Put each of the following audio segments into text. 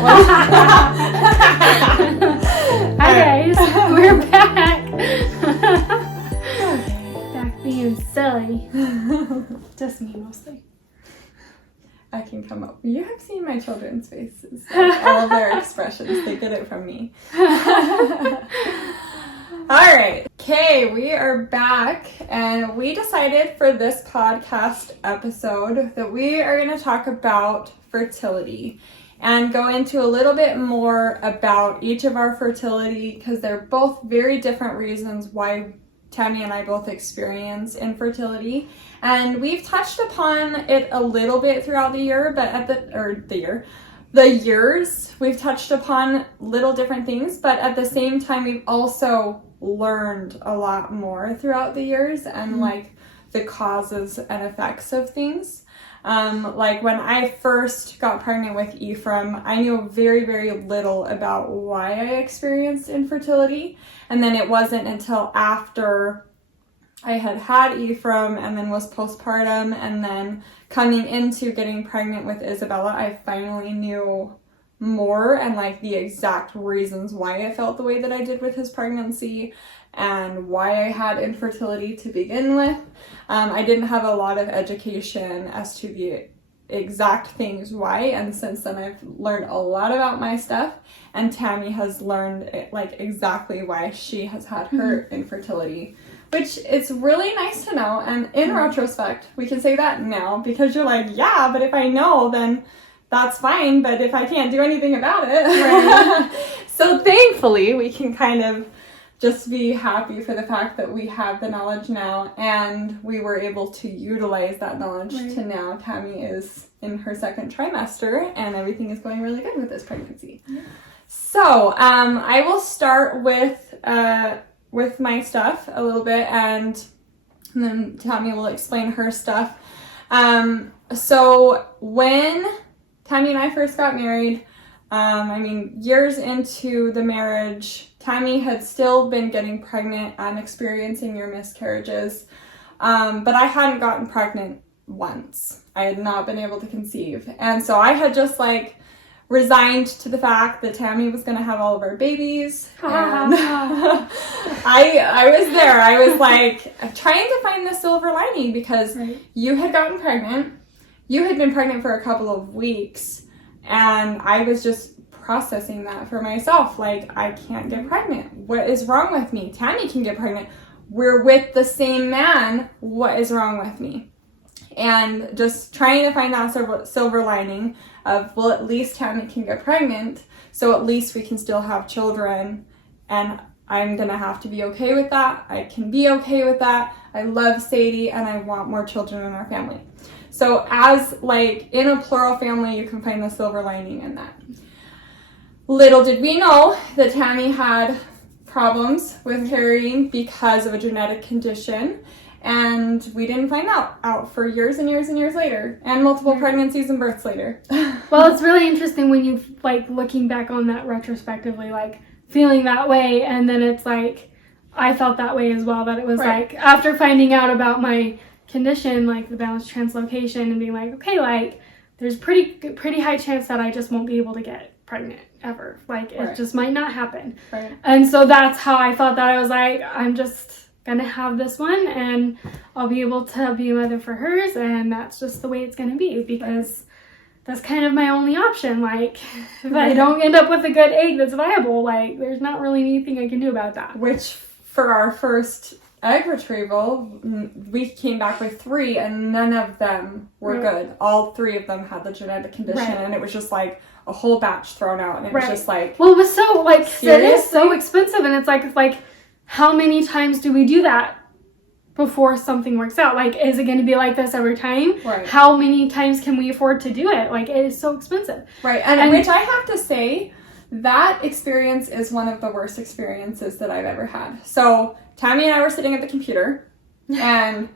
Hi guys, we're back. Back being silly. Just me mostly. I can come up. You have seen my children's faces. Like, all of their expressions. They get it from me. Alright. Okay, we are back. And we decided for this podcast episode that we are going to talk about fertility. And go into a little bit more about each of our fertility. Because they're both very different reasons why Tami and I both experience infertility. And we've touched upon it a little bit throughout the year, but the years, we've touched upon little different things, but at the same time, we've also learned a lot more throughout the years and like the causes and effects of things. Like when I first got pregnant with Ephraim, I knew very, very little about why I experienced infertility. And then it wasn't until after I had Ephraim and then was postpartum and then coming into getting pregnant with Isabella, I finally knew more and like the exact reasons why I felt the way that I did with his pregnancy and why I had infertility to begin with. I didn't have a lot of education as to the exact things why, and since then I've learned a lot about my stuff, and Tami has learned like exactly why she has had her infertility, which it's really nice to know. And in retrospect, we can say that now because you're like, yeah, but if I know, then that's fine, but if I can't do anything about it. Right. So thankfully, we can kind of just be happy for the fact that we have the knowledge now and we were able to utilize that knowledge to now. Tami is in her second trimester and everything is going really good with this pregnancy. Yeah. So I will start with my stuff a little bit and then Tami will explain her stuff. So when Tami and I first got married, years into the marriage, Tami had still been getting pregnant and experiencing near miscarriages, but I hadn't gotten pregnant once. I had not been able to conceive. And so I had just like resigned to the fact that Tami was going to have all of our babies. And I was there. I was like trying to find the silver lining because you had gotten pregnant. You had been pregnant for a couple of weeks, and I was just processing that for myself. Like, I can't get pregnant. What is wrong with me? Tami can get pregnant. We're with the same man. What is wrong with me? And just trying to find that silver lining of, well, at least Tami can get pregnant, so at least we can still have children, and I'm gonna have to be okay with that. I can be okay with that. I love Sadie, and I want more children in our family. So as like in a plural family, you can find the silver lining in that. Little did we know that Tami had problems with carrying because of a genetic condition, and we didn't find out for years and years and years later, and multiple pregnancies and births later. Well, it's really interesting when you like looking back on that retrospectively, like feeling that way, and then it's like I felt that way as well, that it was like after finding out about my condition, like the balanced translocation, and being like, okay, like there's pretty high chance that I just won't be able to get pregnant ever. Like it just might not happen. Right. And so that's how I thought that. I was like, I'm just gonna have this one and I'll be able to be a mother for hers, and that's just the way it's gonna be because that's kind of my only option. Like if I don't end up with a good egg that's viable, like there's not really anything I can do about that. Which for our first egg retrieval, we came back with 3 and none of them were good. All 3 of them had the genetic condition, and it was just like a whole batch thrown out, and it was just like, well, it was so like seriously? It is so expensive, and it's like how many times do we do that before something works out? Like, is it going to be like this every time? Right. How many times can we afford to do it? Like, it is so expensive. Right. And which I have to say, that experience is one of the worst experiences that I've ever had. So Tami and I were sitting at the computer and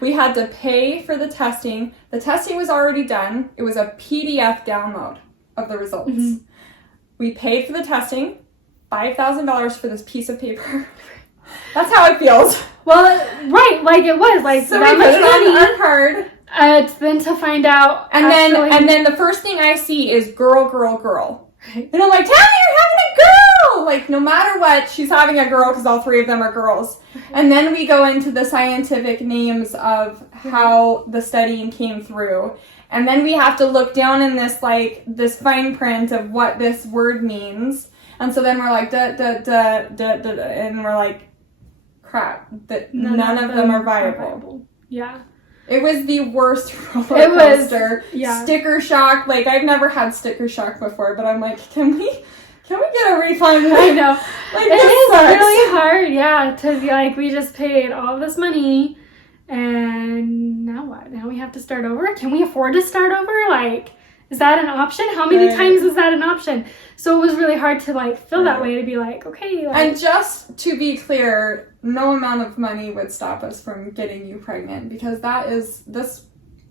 we had to pay for the testing. The testing was already done. It was a PDF download of the results. Mm-hmm. We paid for the testing, $5,000 for this piece of paper. That's how it feels. Well, right, like it was like so that much money on our card. Then to find out, and then the first thing I see is girl. Right. And I'm like, Tami, you're having a girl! Like, no matter what, she's having a girl because all 3 of them are girls. And then we go into the scientific names of how the studying came through. And then we have to look down in this, like, this fine print of what this word means. And so then we're like, and we're like, crap, that none of them are viable. Yeah. It was the worst roller coaster. Yeah. Sticker shock. Like, I've never had sticker shock before, but I'm like, can we get a refund? I know. Like, it is really hard, yeah, to be like, we just paid all this money, and now what? Now we have to start over? Can we afford to start over? Like, is that an option? How many times is that an option? So it was really hard to, like, feel that way, to be like, okay. Like, and just to be clear, no amount of money would stop us from getting you pregnant, because that's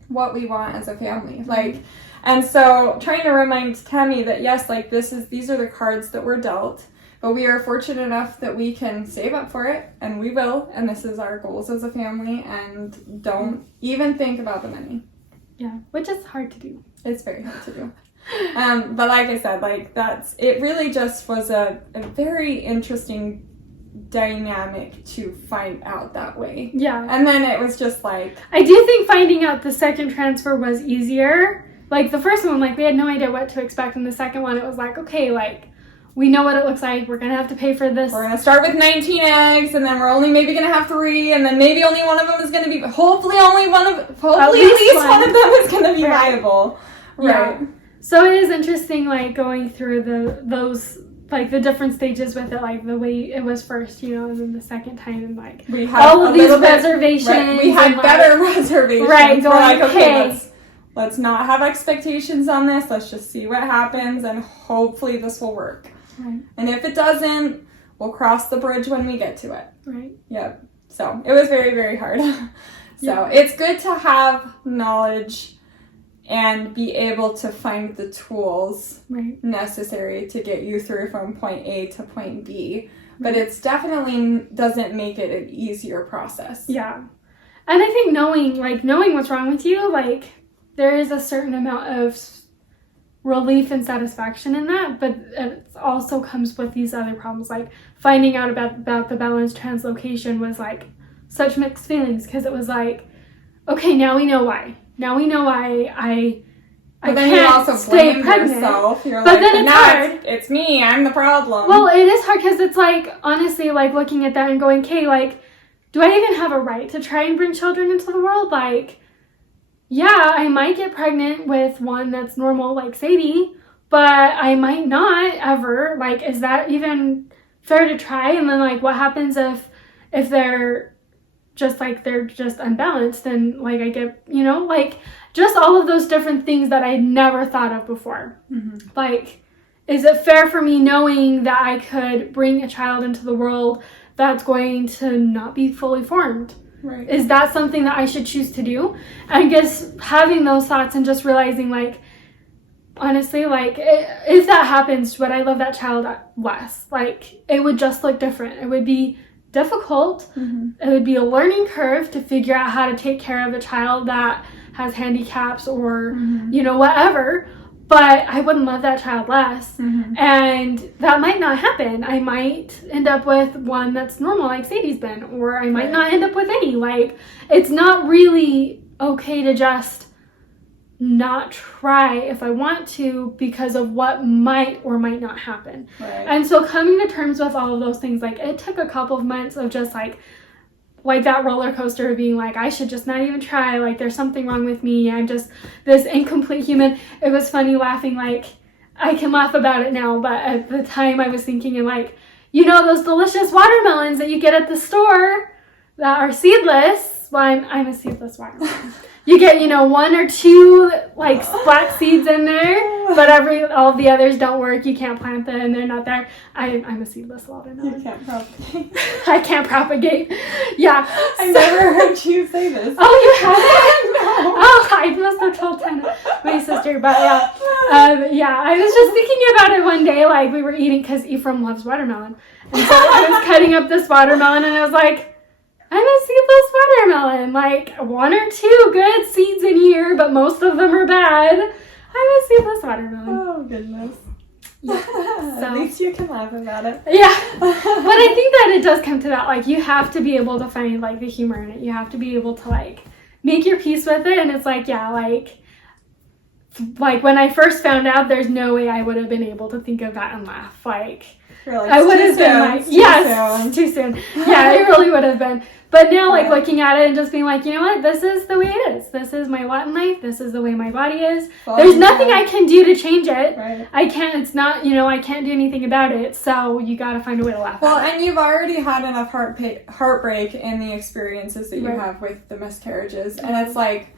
what we want as a family. Like, and so trying to remind Tami that yes, like, these are the cards that we're dealt, but we are fortunate enough that we can save up for it, and we will, and this is our goals as a family, and don't even think about the money. Yeah, which is hard to do. It's very hard to do. But like I said, like, it really just was a very interesting dynamic to find out that way. Yeah. And then it was just like, I do think finding out the second transfer was easier. Like, the first one, like, we had no idea what to expect, and the second one, it was like, okay, like, we know what it looks like, we're gonna have to pay for this. We're gonna start with 19 eggs, and then we're only maybe gonna have 3, and then maybe only one of them is gonna be, hopefully at least one of them is gonna be viable. Right. Yeah. So it is interesting, like, going through those, like, the different stages with it, like, the way it was first, you know, and then the second time, and, like, we had all of these reservations. Right, we had better reservations. Right, going, we're like, okay, let's not have expectations on this. Let's just see what happens, and hopefully this will work. Right. And if it doesn't, we'll cross the bridge when we get to it. Right. Yep. So it was very, very hard. So it's good to have knowledge and be able to find the tools necessary to get you through from point A to point B. But it's definitely doesn't make it an easier process. Yeah. And I think knowing what's wrong with you, like, there is a certain amount of relief and satisfaction in that, but it also comes with these other problems. Like, finding out about the balanced translocation was, like, such mixed feelings, because it was like, okay, now we know why. Now we know why I then can't you also stay blame pregnant. yourself. You're but like, then it's hard. It's me. I'm the problem. Well, it is hard, because it's like, honestly, like, looking at that and going, okay, like, do I even have a right to try and bring children into the world? Like, yeah, I might get pregnant with one that's normal, like Sadie, but I might not ever. Like, is that even fair to try? And then, like, what happens if they're just unbalanced, and, like, I get, you know, like, just all of those different things that I never thought of before. Mm-hmm. Like, is it fair for me knowing that I could bring a child into the world that's going to not be fully formed? Right. Is that something that I should choose to do? And I guess having those thoughts and just realizing, like, honestly, like, if that happens, would I love that child less? Like, it would just look different. It would be difficult. Mm-hmm. It would be a learning curve to figure out how to take care of a child that has handicaps or, you know, whatever. But I wouldn't love that child less. Mm-hmm. And that might not happen. I might end up with one that's normal, like Sadie's been, or I might not end up with any. Like, it's not really okay to just not try if I want to, because of what might or might not happen. Right. And so coming to terms with all of those things, like, it took a couple of months of just like that roller coaster of being like, I should just not even try. Like, there's something wrong with me. I'm just this incomplete human. It was funny laughing. Like, I can laugh about it now, but at the time I was thinking, and like, you know, those delicious watermelons that you get at the store that are seedless. Well, I'm a seedless watermelon. You get, you know, 1 or 2 like black seeds in there, but all the others don't work. You can't plant them, and they're not there. I'm a seedless watermelon. You can't propagate. I can't propagate. Yeah. I've never heard you say this. Oh, you haven't? No. Oh, I must have told my sister, but yeah. Yeah, I was just thinking about it one day, like, we were eating, because Ephraim loves watermelon. And so I was cutting up this watermelon, and I was like, I'm a seedless watermelon. Like, 1 or 2 good seeds in here, but most of them are bad. I'm a seedless watermelon. Oh, goodness. At least you can laugh about it. Yeah. But I think that it does come to that, like, you have to be able to find, like, the humor in it. You have to be able to, like, make your peace with it. And it's like, yeah, like when I first found out, there's no way I would have been able to think of that and laugh. Like, I would have been like, yes, too soon. Yeah, it really would have been. But now, like, looking at it and just being like, you know what? This is the way it is. This is my lot in life. This is the way my body is. There's nothing I can do to change it. Right. I can't, it's not, you know, I can't do anything about it. So you got to find a way to laugh at it. And you've already had enough heartbreak in the experiences that you have with the miscarriages. And it's like,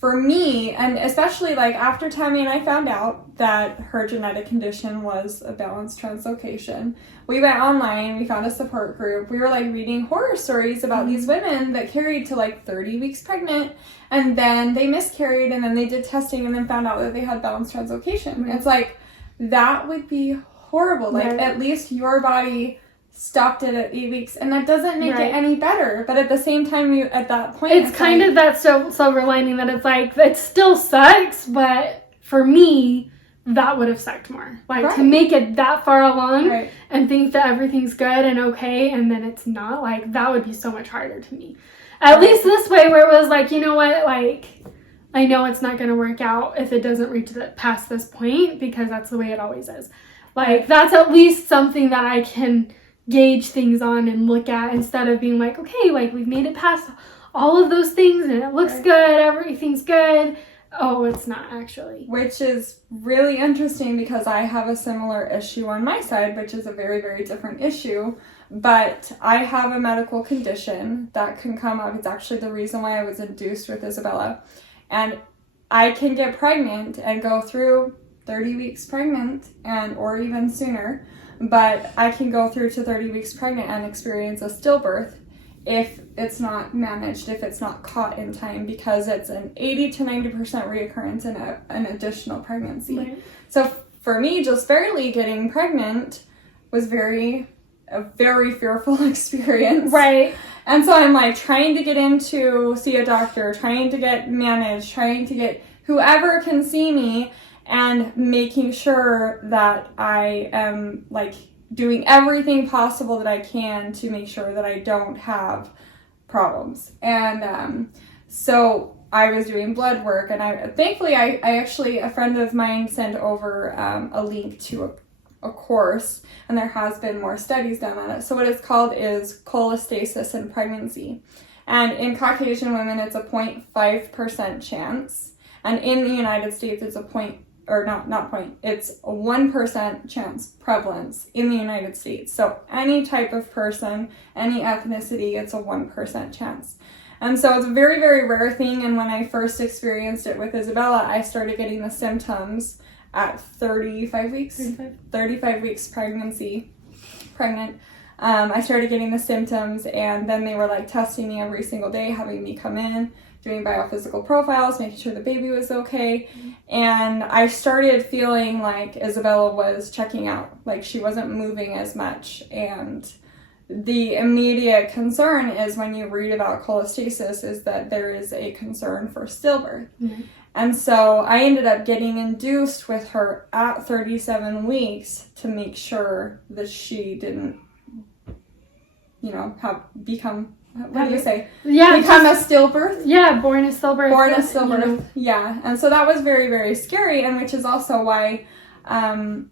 for me, and especially like after Tami and I found out that her genetic condition was a balanced translocation, we went online, we found a support group, we were like reading horror stories about these women that carried to like 30 weeks pregnant, and then they miscarried, and then they did testing and then found out that they had balanced translocation. It's like, that would be horrible. Like, at least your body stopped it at 8 weeks, and that doesn't make it any better. But at the same time, you at that point, it's kind of that silver lining that it's like, it still sucks, but for me, that would have sucked more. Like, to make it that far along and think that everything's good and okay, and then it's not, like, that would be so much harder to me. At least this way, where it was like, you know what, like, I know it's not going to work out if it doesn't reach past this point, because that's the way it always is. Like, that's at least something that I can gauge things on and look at, instead of being like, okay, like, we've made it past all of those things and it looks good, everything's good. Oh, it's not actually. Which is really interesting, because I have a similar issue on my side, which is a very, very different issue. But I have a medical condition that can come up. It's actually the reason why I was induced with Isabella. And I can get pregnant and go through 30 weeks pregnant, and or even sooner. But I can go through to 30 weeks pregnant and experience a stillbirth if it's not managed, if it's not caught in time, because it's an 80 to 90% reoccurrence in an additional pregnancy. Right. So for me, just barely getting pregnant was a very fearful experience. Right. And so I'm like trying to get in to see a doctor, trying to get managed, trying to get whoever can see me, and making sure that I am like doing everything possible that I can to make sure that I don't have problems. And so I was doing blood work, and thankfully I actually, a friend of mine sent over a link to a course, and there has been more studies done on it. So what it's called is Cholestasis in pregnancy. And in Caucasian women, it's a 0.5% chance. And in the United States, it's it's a 1% chance prevalence in the United States. So any type of person, any ethnicity, it's a 1% chance. And so it's a very, very rare thing. And when I first experienced it with Isabella, I started getting the symptoms at 35 weeks pregnant. I started getting the symptoms, and then they were like testing me every single day, having me come in, doing biophysical profiles, making sure the baby was okay. And I started feeling like Isabella was checking out, like she wasn't moving as much. And the immediate concern is, when you read about cholestasis, is that there is a concern for stillbirth. Mm-hmm. And so I ended up getting induced with her at 37 weeks to make sure that she didn't, become a stillbirth? Yeah, born a stillbirth. Yeah. And so that was very, very scary, and which is also why, in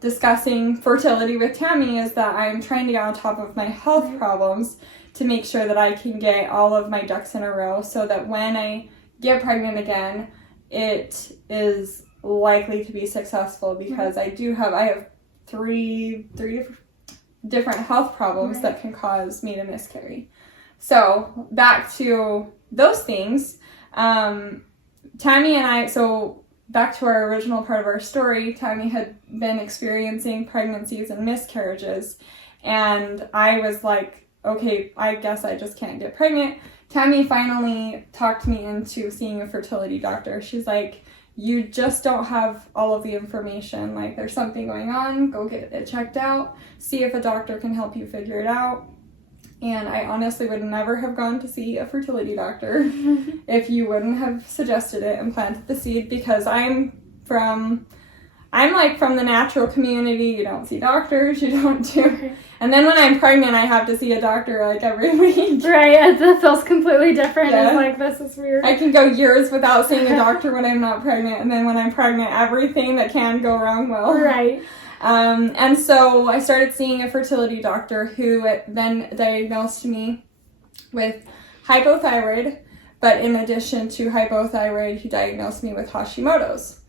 discussing fertility with Tami, is that I'm trying to get on top of my health problems to make sure that I can get all of my ducks in a row, so that when I get pregnant again, it is likely to be successful, because I have three different health problems that can cause me to miscarry. So back to those things, Tami and I, so back to our original part of our story, Tami had been experiencing pregnancies and miscarriages, and I was like, okay, I guess I just can't get pregnant. Tami finally talked me into seeing a fertility doctor. She's like, you just don't have all of the information. Like, there's something going on. Go get it checked out. See if a doctor can help you figure it out. And I honestly would never have gone to see a fertility doctor if you wouldn't have suggested it and planted the seed, because I'm from I'm like from the natural community. You don't see doctors. You don't do. And then when I'm pregnant, I have to see a doctor like every week. Right. It feels completely different. Yeah. It's like, this is weird. I can go years without seeing a doctor when I'm not pregnant. And then when I'm pregnant, everything that can go wrong will. Right. And so I started seeing a fertility doctor who then diagnosed me with hypothyroid. But in addition to hypothyroid, he diagnosed me with Hashimoto's.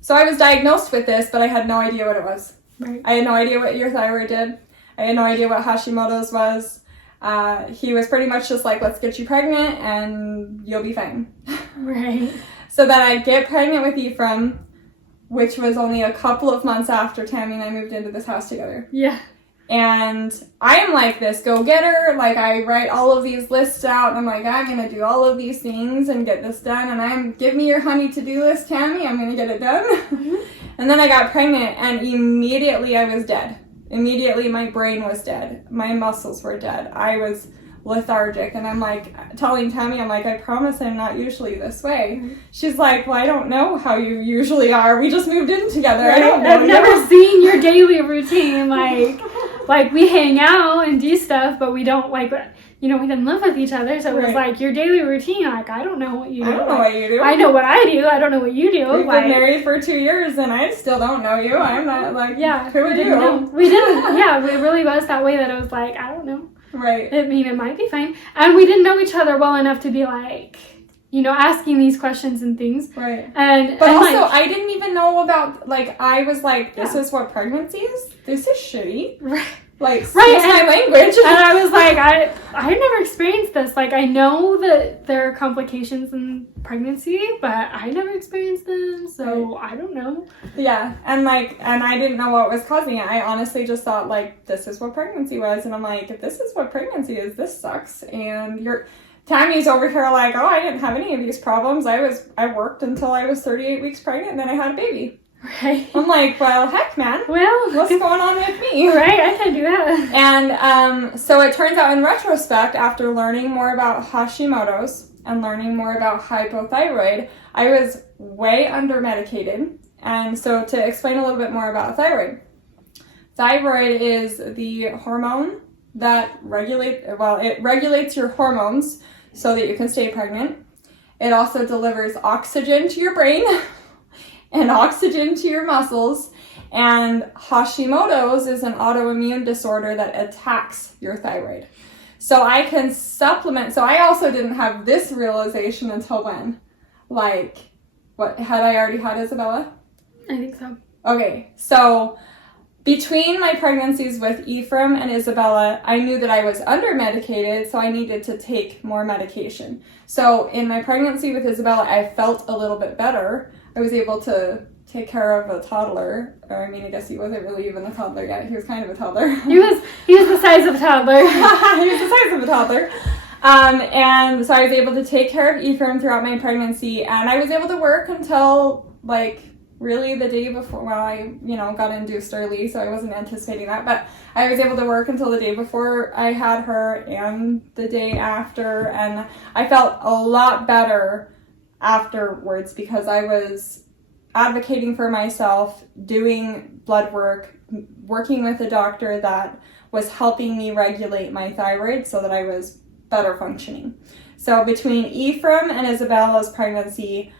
So I was diagnosed with this, but I had no idea what it was. Right. I had no idea what your thyroid did. I had no idea what Hashimoto's was. He was pretty much just like, let's get you pregnant and you'll be fine. Right. So then I get pregnant with Ephraim, which was only a couple of months after Tami and I moved into this house together. Yeah. And I am like this go-getter. Like, I write all of these lists out and I'm like, I'm going to do all of these things and get this done. And give me your honey to-do list, Tami. I'm going to get it done. And then I got pregnant and immediately I was dead. Immediately my brain was dead. My muscles were dead. I was lethargic. And I'm like, telling Tami, I'm like, I promise I'm not usually this way. She's like, well, I don't know how you usually are. We just moved in together. Right? I don't know. I've never seen your daily routine. Like we hang out and do stuff, but we don't we didn't live with each other. So it was like your daily routine. Like, I don't know what you do. I don't know what you do. I know what I do. I don't know what you do. We've been married for 2 years and I still don't know you. I'm not like, yeah, who are you? We didn't. Yeah, it really was that way that it was like, I don't know. Right. I mean, it might be fine. And we didn't know each other well enough to be like, asking these questions and things. Right. But also, I didn't even know about, I was like, this is what pregnancy is? This is shitty. Right. Excuse my language. And I was like, I've never experienced this. Like, I know that there are complications in pregnancy, but I never experienced them, so I don't know. Yeah, and I didn't know what was causing it. I honestly just thought, this is what pregnancy was, and I'm like, if this is what pregnancy is, this sucks. And Tami's over here like, oh, I didn't have any of these problems. I worked until I was 38 weeks pregnant, and then I had a baby. Right. I'm like, well, heck, man. Well, what's going on with me? Right, I can't do that. And so it turns out in retrospect, after learning more about Hashimoto's and learning more about hypothyroid, I was way under-medicated. And so to explain a little bit more about thyroid is the hormone that regulates your hormones so that you can stay pregnant. It also delivers oxygen to your brain and oxygen to your muscles. And Hashimoto's is an autoimmune disorder that attacks your thyroid. So I can supplement. So I also didn't have this realization until when? Had I already had Isabella? I think so. Okay, so between my pregnancies with Ephraim and Isabella, I knew that I was under-medicated, so I needed to take more medication. So in my pregnancy with Isabella, I felt a little bit better. I was able to take care of a toddler. I guess he wasn't really even a toddler yet. He was kind of a toddler. He was the size of a toddler. He was the size of a toddler. And so I was able to take care of Ephraim throughout my pregnancy, and I was able to work until, really the day before. Well, I, got induced early, so I wasn't anticipating that, but I was able to work until the day before I had her and the day after, and I felt a lot better afterwards because I was advocating for myself, doing blood work, working with a doctor that was helping me regulate my thyroid so that I was better functioning. So between Ephraim and Isabella's pregnancy,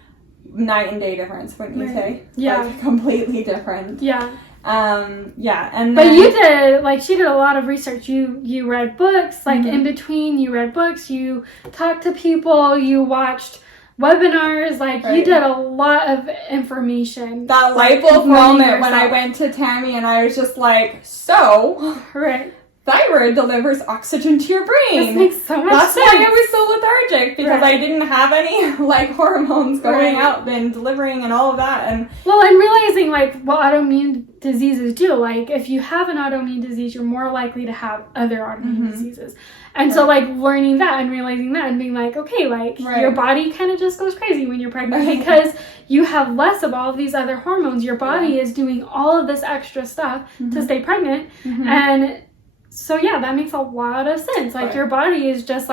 night and day difference, wouldn't you say? Yeah. Completely different. Yeah. And then, but you did, she did a lot of research. You read books, in between, you read books, you talked to people, you watched webinars, you did a lot of information. That light bulb moment when I went to Tami and I was just like, so, right. Thyroid delivers oxygen to your brain. This makes so much sense. That's why I was so lethargic, because I didn't have any hormones going out and delivering and all of that. And realizing what autoimmune diseases do. If you have an autoimmune disease, you're more likely to have other autoimmune diseases. And so learning that and realizing that and being okay, your body kind of just goes crazy when you're pregnant because you have less of all of these other hormones. Your body is doing all of this extra stuff to stay pregnant. And so, that makes a lot of sense. Your body is just,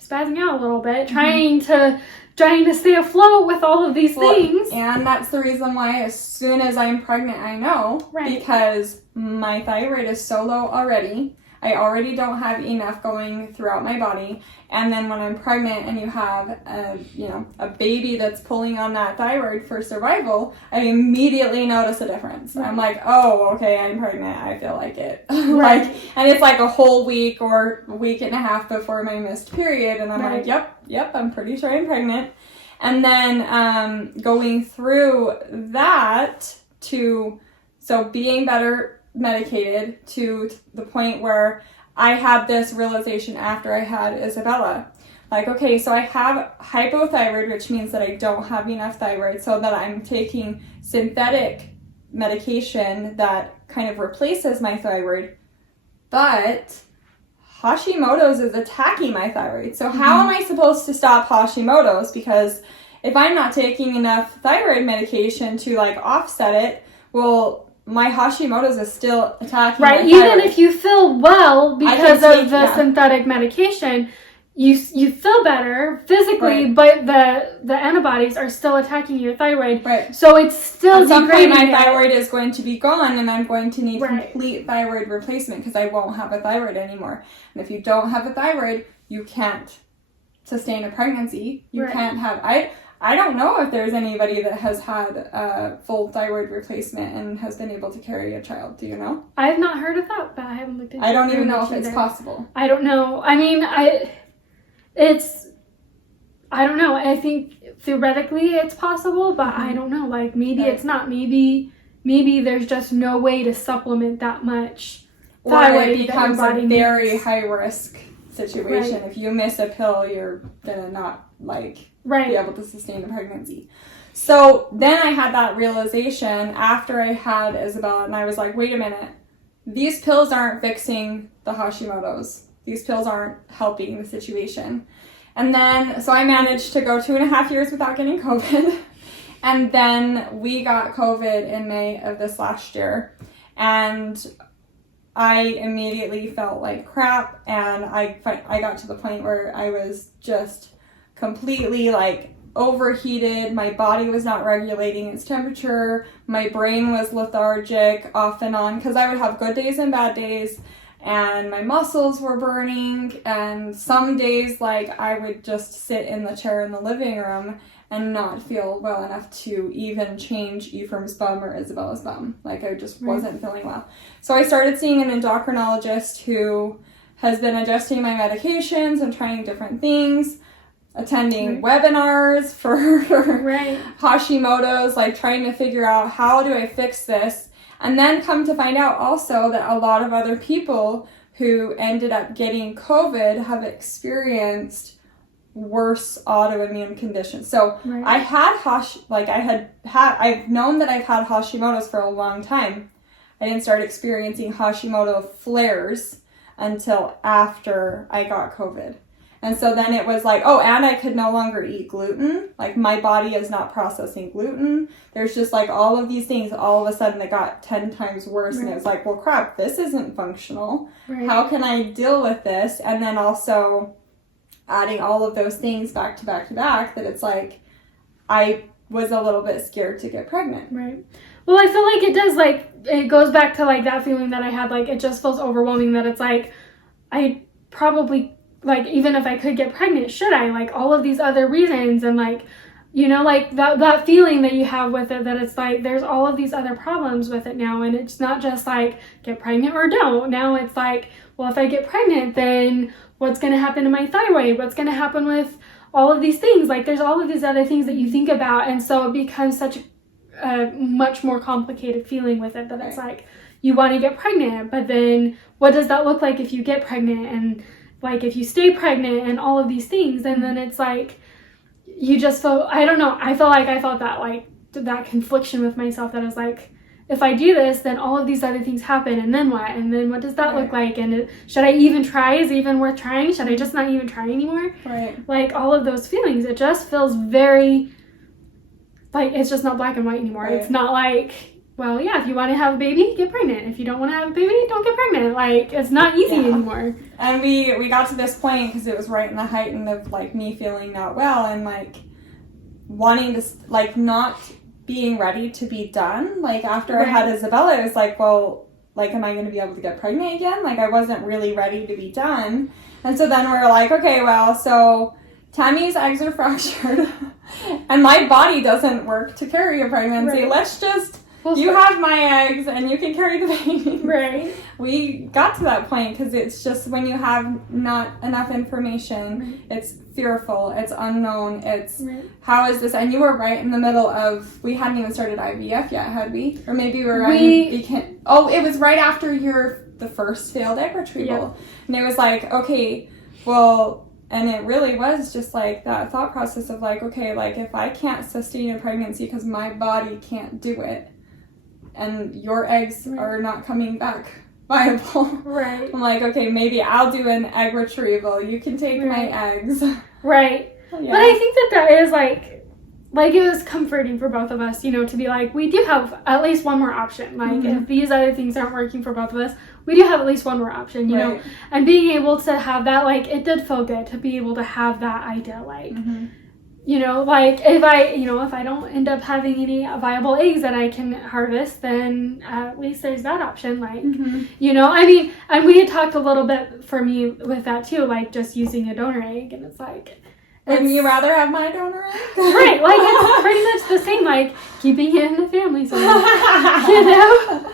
spazzing out a little bit, trying to stay afloat with all of these things. And that's the reason why as soon as I'm pregnant, I know, because my thyroid is so low already. I already don't have enough going throughout my body. And then when I'm pregnant and you have a baby that's pulling on that thyroid for survival, I immediately notice a difference. Right. I'm like, oh, okay, I'm pregnant. I feel like it. Right. And it's like a whole week or a week and a half before my missed period. And I'm like, yep, I'm pretty sure I'm pregnant. And then going through that so being better medicated to the point where I had this realization after I had Isabella. Like, okay, so I have hypothyroid, which means that I don't have enough thyroid, so that I'm taking synthetic medication that kind of replaces my thyroid. But Hashimoto's is attacking my thyroid. So how am I supposed to stop Hashimoto's? Because if I'm not taking enough thyroid medication to like offset it, well, my Hashimoto's is still attacking my thyroid. Even if you feel well because of the synthetic medication, you feel better physically, but the antibodies are still attacking your thyroid. Right. So it's still at some point my thyroid is going to be gone, and I'm going to need complete thyroid replacement because I won't have a thyroid anymore. And if you don't have a thyroid, you can't sustain a pregnancy. You can't have... I don't know if there's anybody that has had a full thyroid replacement and has been able to carry a child. Do you know? I have not heard of that, but I haven't looked into it. I don't even know if it's possible. I don't know. I mean, I don't know. I think theoretically it's possible, but I don't know. Like, maybe it's not. Maybe there's just no way to supplement that much thyroid. Or it becomes a very high-risk situation. If you miss a pill, you're going to not, be able to sustain a pregnancy. So then I had that realization after I had Isabella, and I was like, wait a minute. These pills aren't fixing the Hashimoto's. These pills aren't helping the situation. And then, so I managed to go 2.5 years without getting COVID. And then we got COVID in May of this last year. And I immediately felt like crap. And I got to the point where I was just completely overheated. My body was not regulating its temperature. My brain was lethargic off and on because I would have good days and bad days. And my muscles were burning, and some days, I would just sit in the chair in the living room and not feel well enough to even change Ephraim's bum or Isabella's bum. I just wasn't feeling well. So I started seeing an endocrinologist who has been adjusting my medications and trying different things, attending webinars for Hashimoto's, trying to figure out how do I fix this. And then come to find out also that a lot of other people who ended up getting COVID have experienced worse autoimmune conditions. So I had I've known that I've had Hashimoto's for a long time. I didn't start experiencing Hashimoto flares until after I got COVID. And so then it was and I could no longer eat gluten. My body is not processing gluten. There's just all of these things. All of a sudden it got 10 times worse. And it was well, crap, this isn't functional. How can I deal with this? And then also adding all of those things back to back to back, that it's I was a little bit scared to get pregnant. Right. Well, I feel like it does, it goes back to that feeling that I had, it just feels overwhelming that it's I probably, even if I could get pregnant, should I? All of these other reasons, and that feeling that you have with it, that it's there's all of these other problems with it now, and it's not just get pregnant or don't. Now it's well, if I get pregnant, then what's going to happen to my thyroid? What's going to happen with all of these things? There's all of these other things that you think about, and so it becomes such a much more complicated feeling with it, that it's you want to get pregnant, but then what does that look like if you get pregnant, and if you stay pregnant, and all of these things, and then it's you just feel, I don't know, I feel I felt that that confliction with myself, that is if I do this, then all of these other things happen, and then what? And then what does that look like? And should I even try? Is it even worth trying? Should I just not even try anymore? Right. All of those feelings, it just feels very, it's just not black and white anymore. Right. It's not well, yeah, if you want to have a baby, get pregnant. If you don't want to have a baby, don't get pregnant. Like, it's not easy anymore. And we got to this point because it was right in the height of, like, me feeling not well and, like, wanting to, like, not being ready to be done. Like, after I had Isabella, it was like, well, like, am I going to be able to get pregnant again? Like, I wasn't really ready to be done. And so then we're like, okay, well, so Tami's eggs are fractured and my body doesn't work to carry a pregnancy. Right. Let's just... you have my eggs and you can carry the baby. Right. We got to that point because it's just when you have not enough information, it's fearful, it's unknown, it's how is this? And you were right in the middle of, we hadn't even started IVF yet, had we? Or maybe we were it was right after the first failed egg retrieval. Yep. And it was like, okay, well, and it really was just like that thought process of like, okay, like if I can't sustain a pregnancy because my body can't do it, and your eggs are not coming back viable. Right. I'm like, okay, maybe I'll do an egg retrieval. You can take my eggs. Right. Yeah. But I think that is like it was comforting for both of us, you know, to be like, we do have at least one more option. Like, if these other things aren't working for both of us, we do have at least one more option, you know. And being able to have that, like, it did feel good to be able to have that idea, like, you know, like, if I don't end up having any viable eggs that I can harvest, then at least there's that option, like, you know, I mean, and we had talked a little bit for me with that too, like, just using a donor egg, and it's like... Wouldn't you rather have my donor egg? Right, like, it's pretty much the same, like, keeping it in the family, so, you know?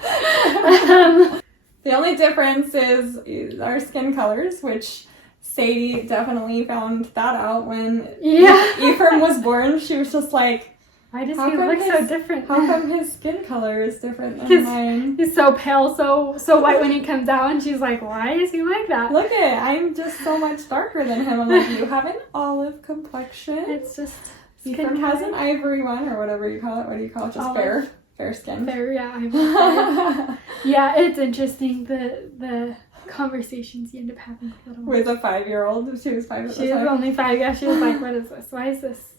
The only difference is our skin colors, which... Sadie definitely found that out when Ephraim was born. She was just like, why does he look so different? How come his skin color is different than mine? He's so pale, so white when he comes out, and she's like, why is he like that? Look at it. I'm just so much darker than him. I'm like, you have an olive complexion. It's just... Ephraim has an ivory one, or whatever you call it. What do you call it? Just olive. Fair skin. Fair, yeah. Fair. Yeah, it's interesting, the conversations you end up having with a 5-year-old. She was 5 at the time. She was only 5. Yeah, she was like, what is this?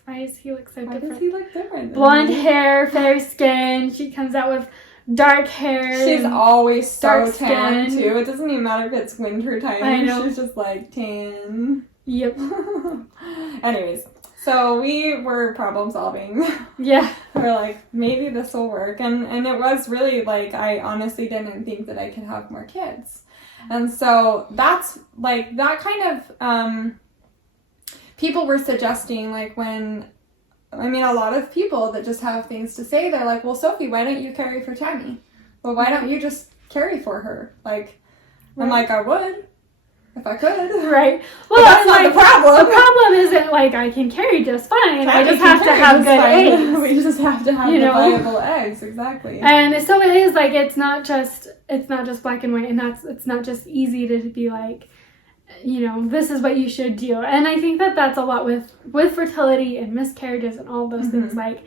Why does he look so different? Why does he look different? Blonde hair, fair skin. She comes out with dark hair. She's always so tan too. It doesn't even matter if it's winter time. I know. She's just like tan. Yep. Anyways, so we were problem solving. Yeah. We're like, maybe this will work. And it was really like, I honestly didn't think that I could have more kids. And so that's like that kind of people were suggesting, like, when a lot of people that just have things to say, they're like, well, Sophie, why don't you carry for Tami? Well, why don't you just carry for her? Like, I'm like, I would if I could. Right. Well, that's not the problem. The problem isn't like I can carry just fine. I just have to have good eggs. We just have to have the viable eggs, exactly. And so it is like it's not just black and white, and it's not just easy to be like, you know, this is what you should do. And I think that's a lot with fertility and miscarriages and all those things. Like,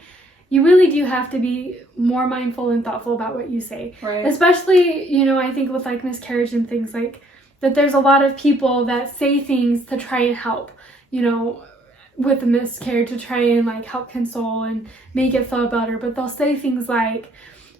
you really do have to be more mindful and thoughtful about what you say. Right. Especially, you know, I think with like miscarriage and things like that, there's a lot of people that say things to try and help, you know, with the miscarriage, to try and like help console and make it feel better. But they'll say things like,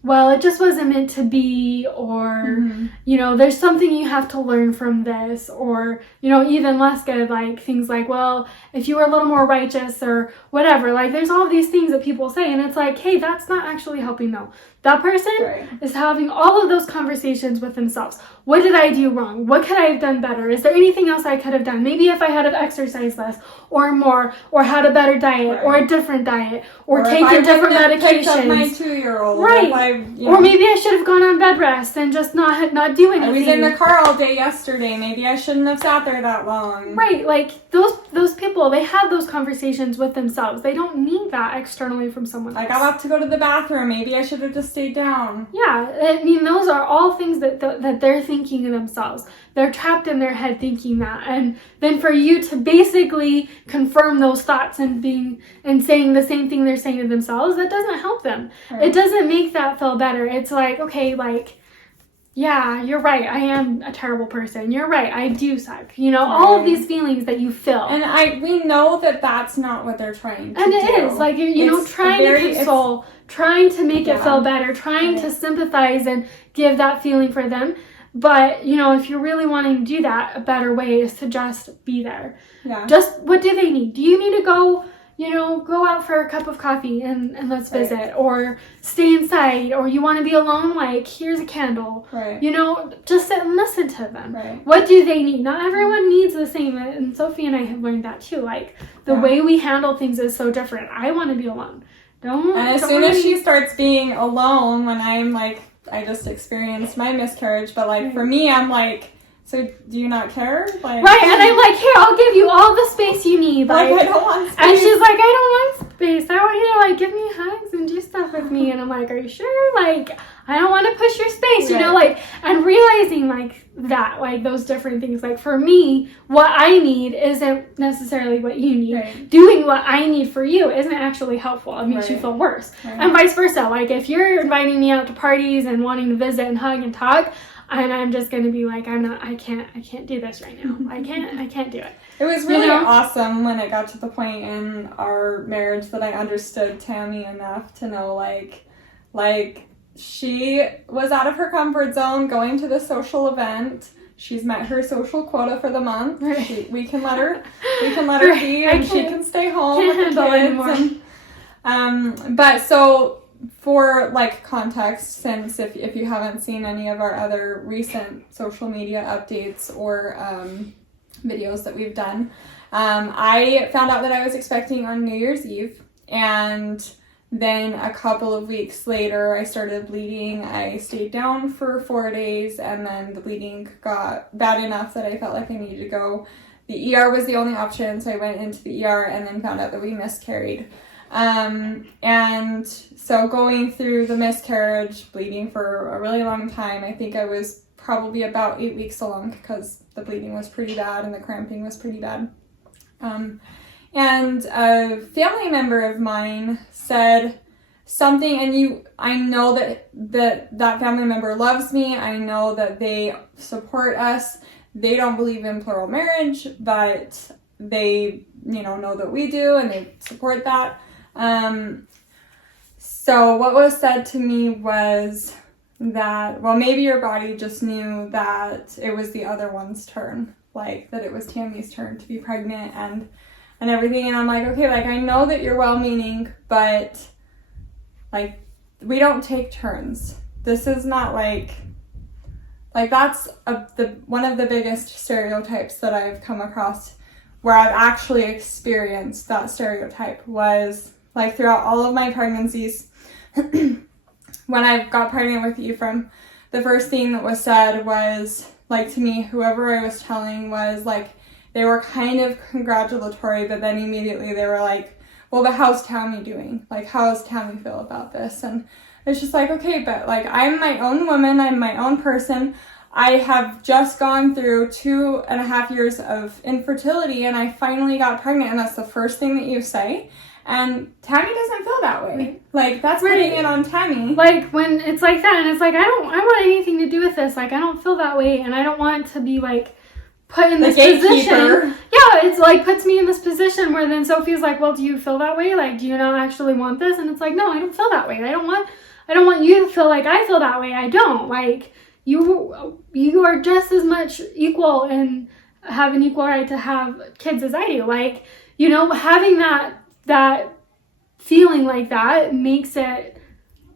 well, it just wasn't meant to be, or, you know, there's something you have to learn from this, or, you know, even less good, like things like, well, if you were a little more righteous or whatever, like there's all these things that people say, and it's like, hey, that's not actually helping though. That person is having all of those conversations with themselves. What did I do wrong? What could I have done better? Is there anything else I could have done? Maybe if I had exercised less or more, or had a better diet, or a different diet, or taken different medications. Up my 2-year-old. Or maybe I should have gone on bed rest and just not do anything. I was in the car all day yesterday. Maybe I shouldn't have sat there that long. Right, like those people, they have those conversations with themselves. They don't need that externally from someone else. I got up to go to the bathroom. Maybe I should have just stayed down. Yeah, I mean, those are all things that they're thinking of themselves. They're trapped in their head thinking that. And then for you to basically confirm those thoughts and saying the same thing they're saying to themselves, that doesn't help them. Right. It doesn't make that feel better. It's like, okay, like, yeah, you're right, I am a terrible person. You're right, I do suck. You know, all of these feelings that you feel. And we know that that's not what they're trying to do. And it is, like, you know, trying to console, trying to make it feel better, trying to sympathize and give that feeling for them. But, you know, if you're really wanting to do that, a better way is to just be there. Yeah. Just, what do they need? Do you need to go, you know, go out for a cup of coffee and let's visit? Or stay inside? Or you want to be alone? Like, here's a candle. Right. You know, just sit and listen to them. Right. What do they need? Not everyone needs the same. And Sophie and I have learned that too. Like, the way we handle things is so different. I want to be alone. And as soon as she starts being alone, when I'm like, I just experienced my miscarriage, but like for me, I'm like, so do you not care? Like, right, and I'm like, here, I'll give you all the space you need. Like, I don't want space. And she's like, I don't want space. I want you to like give me hugs and do stuff with me. And I'm like, are you sure? Like, I don't want to push your space, you know, like, and realizing like that, like those different things. Like for me, what I need isn't necessarily what you need. Right. Doing what I need for you isn't actually helpful. It makes you feel worse. Right. And vice versa. Like if you're inviting me out to parties and wanting to visit and hug and talk, and I'm just going to be like, I can't do this right now. I can't do it. It was really awesome when it got to the point in our marriage that I understood Tami enough to know like she was out of her comfort zone going to the social event. She's met her social quota for the month. Right. We can let her be, and she can stay home with the kids. But so for like context, since if you haven't seen any of our other recent social media updates or videos that we've done, I found out that I was expecting on New Year's Eve, and then a couple of weeks later I started bleeding. I stayed down for 4 days, and then the bleeding got bad enough that I felt like I needed to go. The ER was the only option, so I went into the ER and then found out that we miscarried. And so going through the miscarriage, bleeding for a really long time, I think I was probably about 8 weeks along because the bleeding was pretty bad and the cramping was pretty bad. And a family member of mine said something, and I know that family member loves me. I know that they support us. They don't believe in plural marriage, but they, know that we do, and they support that. So what was said to me was that, well, maybe your body just knew that it was the other one's turn, like that it was Tami's turn to be pregnant and everything. And I'm like, okay, like I know that you're well-meaning, but like we don't take turns. This is not like that's one of the biggest stereotypes that I've come across where I've actually experienced that stereotype was like throughout all of my pregnancies. When I got pregnant with Ephraim, the first thing that was said was, like, to me, whoever I was telling was, like, they were kind of congratulatory, but then immediately they were like, well, but how's Tami doing? Like, how does Tami feel about this? And it's just like, okay, but, like, I'm my own woman. I'm my own person. I have just gone through 2.5 years of infertility, and I finally got pregnant, and that's the first thing that you say. And Tami doesn't feel that way. Like, that's putting it on Tami. Like, when it's like that, and it's like, I don't want anything to do with this. Like, I don't feel that way, and I don't want to be, like, put in this position. Yeah, it's, like, puts me in this position where then Sophie's like, well, do you feel that way? Like, do you not actually want this? And it's like, no, I don't feel that way. I don't want you to feel like I feel that way. I don't. Like, you are just as much equal and have an equal right to have kids as I do. Like, having that feeling like that makes it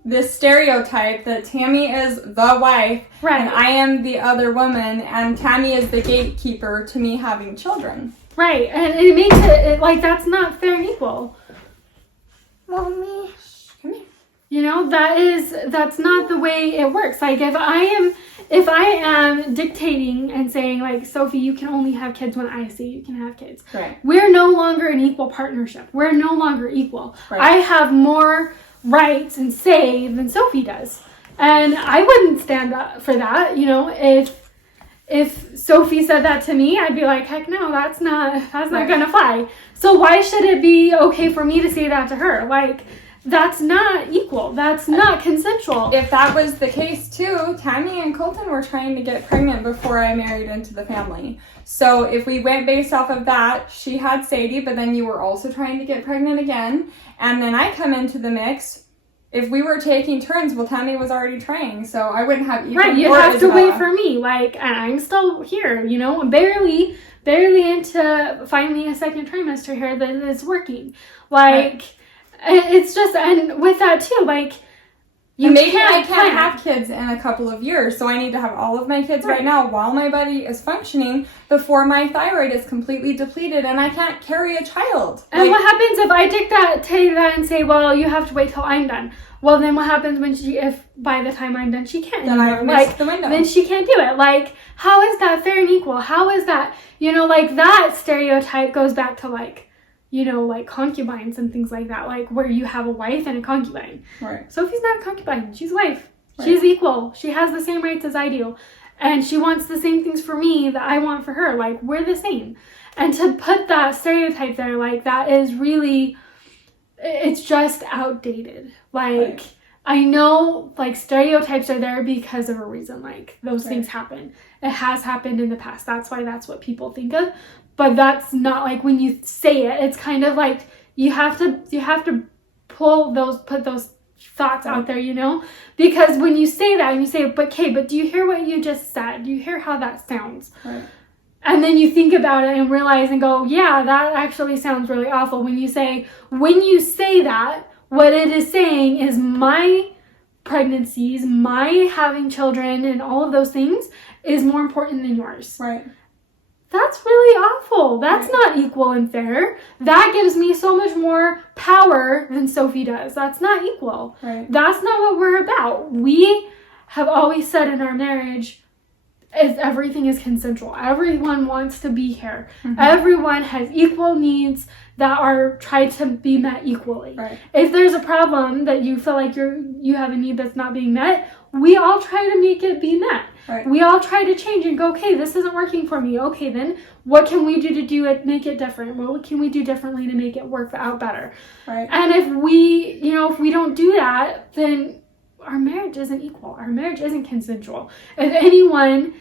this stereotype that Tami is the wife, right, and I am the other woman, and Tami is the gatekeeper to me having children. Right, and it makes it like that's not fair and equal. Mommy, come here. That's not the way it works. Like if I am dictating and saying like, Sophie, you can only have kids when I say you can have kids. Right. We're no longer an equal partnership. We're no longer equal. Right. I have more rights and say than Sophie does. And I wouldn't stand up for that. If Sophie said that to me, I'd be like, heck no, that's not gonna fly. So why should it be okay for me to say that to her? Like, that's not equal. That's not consensual. If that was the case too, Tami and Colton were trying to get pregnant before I married into the family. So if we went based off of that, she had Sadie, but then you were also trying to get pregnant again. And then I come into the mix. If we were taking turns, well, Tami was already trying, so I wouldn't have even. Right, you have to wait for me. Like, and I'm still here, you know, barely into finally a second trimester here that is working. Like, it's just, and with that too, like, you maybe I can't have kids in a couple of years, so I need to have all of my kids right now while my body is functioning before my thyroid is completely depleted and I can't carry a child. And what happens if I take that and say, well, you have to wait till I'm done? Well, then what happens if by the time I'm done she can't then anymore? I've missed the window. Then she can't do it. Like, how is that fair and equal? How is that, you know, like that stereotype goes back to like, you know, like concubines and things like that, like where you have a wife and a concubine. Right. Sophie's not a concubine. She's a wife. Right. She's equal. She has the same rights as I do. And she wants the same things for me that I want for her. Like, we're the same. And to put that stereotype there, like, that is really, it's just outdated. Like, I know, like, stereotypes are there because of a reason. Like, those things happen. It has happened in the past. That's why that's what people think of. But that's not, like, when you say it, it's kind of like you have to put those thoughts out there, you know? Because when you say that and you say, but do you hear what you just said? Do you hear how that sounds? Right. And then you think about it and realize and go, yeah, that actually sounds really awful. When you say that, what it is saying is my pregnancies, my having children and all of those things is more important than yours. Right. That's really awful. That's not equal and fair. That gives me so much more power than Sophie does. That's not equal. Right. That's not what we're about. We have always said in our marriage, everything is consensual. Everyone wants to be here. Mm-hmm. Everyone has equal needs that are tried to be met equally. Right. If there's a problem that you feel like you have a need that's not being met, we all try to make it be met. Right. We all try to change and go, okay, this isn't working for me. Okay, then what can we do to do it, make it different? What can we do differently to make it work out better? Right. And if we don't do that, then our marriage isn't equal. Our marriage isn't consensual. If any one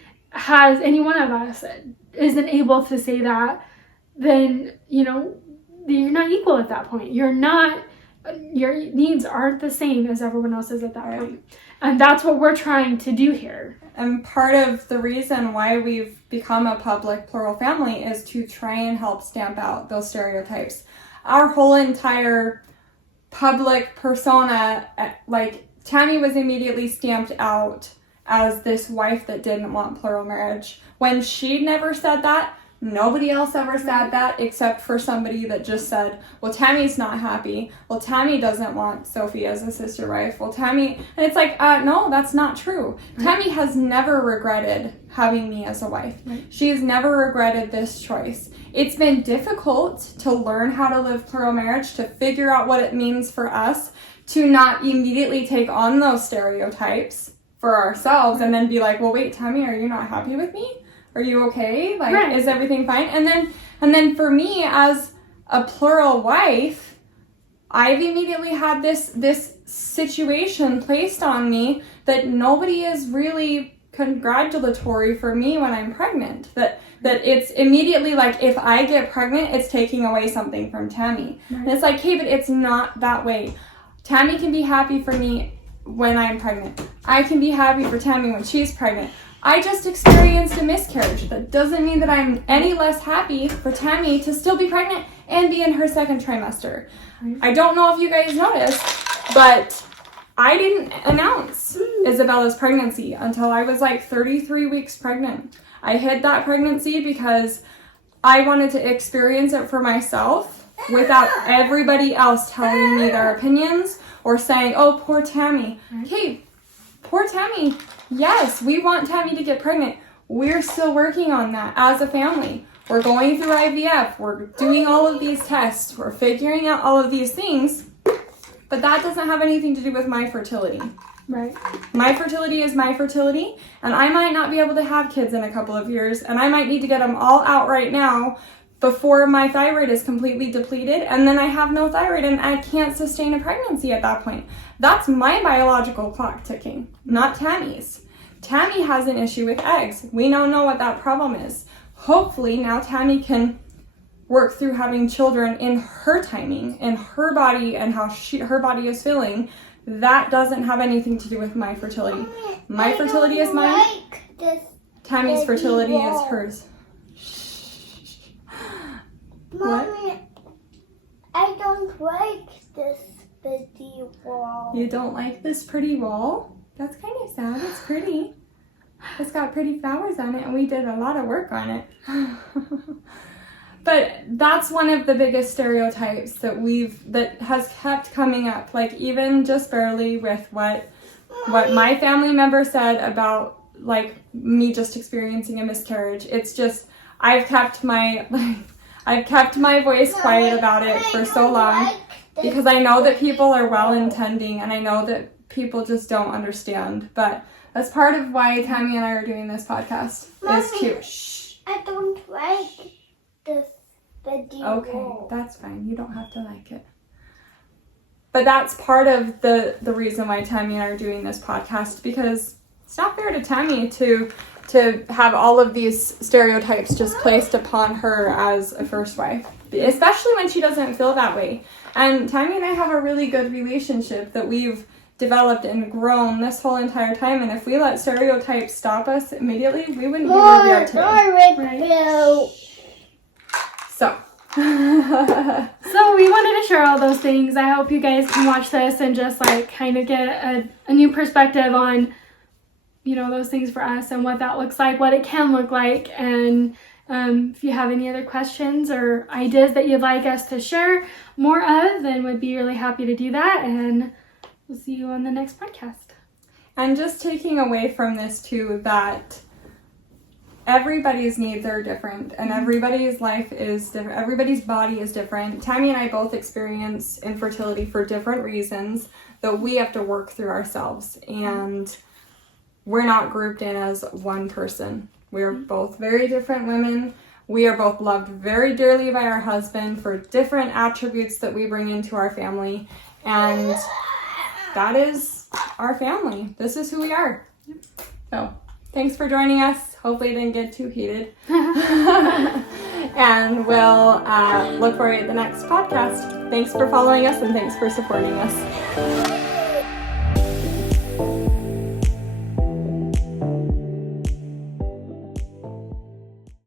of us isn't able to say that, then, you know, you're not equal at that point. Your needs aren't the same as everyone else's at that point. And that's what we're trying to do here. And part of the reason why we've become a public plural family is to try and help stamp out those stereotypes. Our whole entire public persona, like, Tami was immediately stamped out as this wife that didn't want plural marriage. When she never said that, nobody else ever said that except for somebody that just said, well, Tami's not happy. Well, Tami doesn't want Sophie as a sister wife. Well, Tami, and it's like, no, that's not true. Right. Tami has never regretted having me as a wife. Right. She has never regretted this choice. It's been difficult to learn how to live plural marriage, to figure out what it means for us, to not immediately take on those stereotypes for ourselves and then be like, well, wait, Tami, are you not happy with me? Are you okay? Like, is everything fine? And then for me as a plural wife, I've immediately had this situation placed on me that nobody is really congratulatory for me when I'm pregnant. That it's immediately like, if I get pregnant, it's taking away something from Tami. Right. And it's like, hey, but it's not that way. Tami can be happy for me when I'm pregnant. I can be happy for Tami when she's pregnant. I just experienced a miscarriage. That doesn't mean that I'm any less happy for Tami to still be pregnant and be in her second trimester. I don't know if you guys noticed, but I didn't announce Isabella's pregnancy until I was like 33 weeks pregnant. I hid that pregnancy because I wanted to experience it for myself without everybody else telling me their opinions or saying, oh, poor Tami. Hey, poor Tami. Yes, we want Tami to get pregnant. We're still working on that as a family. We're going through IVF. We're doing all of these tests. We're figuring out all of these things. But that doesn't have anything to do with my fertility. Right. My fertility is my fertility, and I might not be able to have kids in a couple of years, and I might need to get them all out right now before my thyroid is completely depleted, and then I have no thyroid and I can't sustain a pregnancy at that point. That's my biological clock ticking, not Tami's. Tami has an issue with eggs. We don't know what that problem is. Hopefully now Tami can work through having children in her timing, in her body, and how her body is feeling. That doesn't have anything to do with my fertility. My fertility is mine. Tami's fertility is hers. Mommy, I don't like this pretty wall. You don't like this pretty wall? That's kind of sad. It's pretty. It's got pretty flowers on it, and we did a lot of work on it. But that's one of the biggest stereotypes that has kept coming up, like even just barely with what my family member said about like me just experiencing a miscarriage. It's just I've kept my voice quiet about it for so long because I know that people are well-intending and I know that people just don't understand. But that's part of why Tami and I are doing this podcast. Is to shh. I don't like this video. Okay, that's fine. You don't have to like it. But that's part of the reason why Tami and I are doing this podcast, because it's not fair to Tami to have all of these stereotypes just placed upon her as a first wife, especially when she doesn't feel that way. And Tami and I have a really good relationship that we've developed and grown this whole entire time, and if we let stereotypes stop us immediately, we wouldn't be where we are today. Right? So we wanted to share all those things. I hope you guys can watch this and just like kind of get a new perspective on, you know, those things for us and what that looks like, what it can look like. And if you have any other questions or ideas that you'd like us to share more of, then we'd be really happy to do that. And we'll see you on the next podcast. And just taking away from this too, that everybody's needs are different and everybody's life is different. Everybody's body is different. Tami and I both experience infertility for different reasons that we have to work through ourselves. And we're not grouped in as one person. We are both very different women. We are both loved very dearly by our husband for different attributes that we bring into our family. And that is our family. This is who we are. So thanks for joining us. Hopefully it didn't get too heated. And we'll look for you at the next podcast. Thanks for following us and thanks for supporting us.